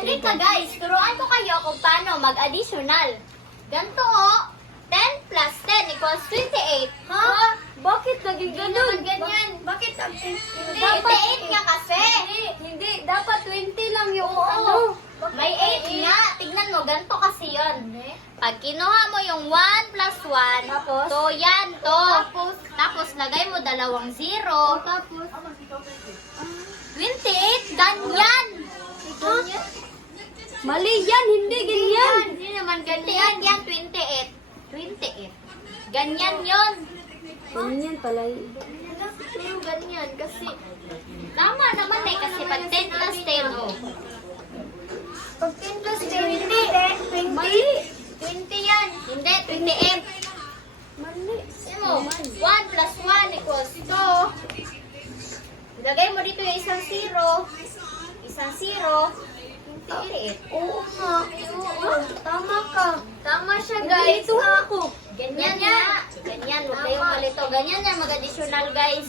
Halika guys, turuan ko kayo kung paano mag-additional. Ganito o, 10 plus 10 equals 28. Ha? Bakit naging Hindi ganun? naman ganyan. Bakit ang Hindi, 28 nga kasi. Hindi, dapat 20 lang yung Oo. ano. May 8 nga. Tignan mo, ganito kasi yon. Pag kinuha mo yung 1 plus 1, Tapos? to yan, to. Tapos lagay mo dalawang 0. Tapos? 28, ganyan. Ha? Mali yan, hindi ganyan. Hindi naman ganyan. Yan, 28. 28. Ganyan yon. Ganyan pala. Pero ganyan kasi tama naman eh kasi pag 10 plus 10 oh. Pag 10 plus 10, hindi. Mali. 20 yan. Hindi, 28. Mali. Ano mo? 1 plus 1 equals 2. Ilagay mo dito yung isang 0. Isang 0. 28. Oo nga. Oo. Tama ka. Tama siya Hindi, guys. ito ako. Ganyan nga. Ganyan. Huwag kayong malito. Ganyan yan mag-additional guys.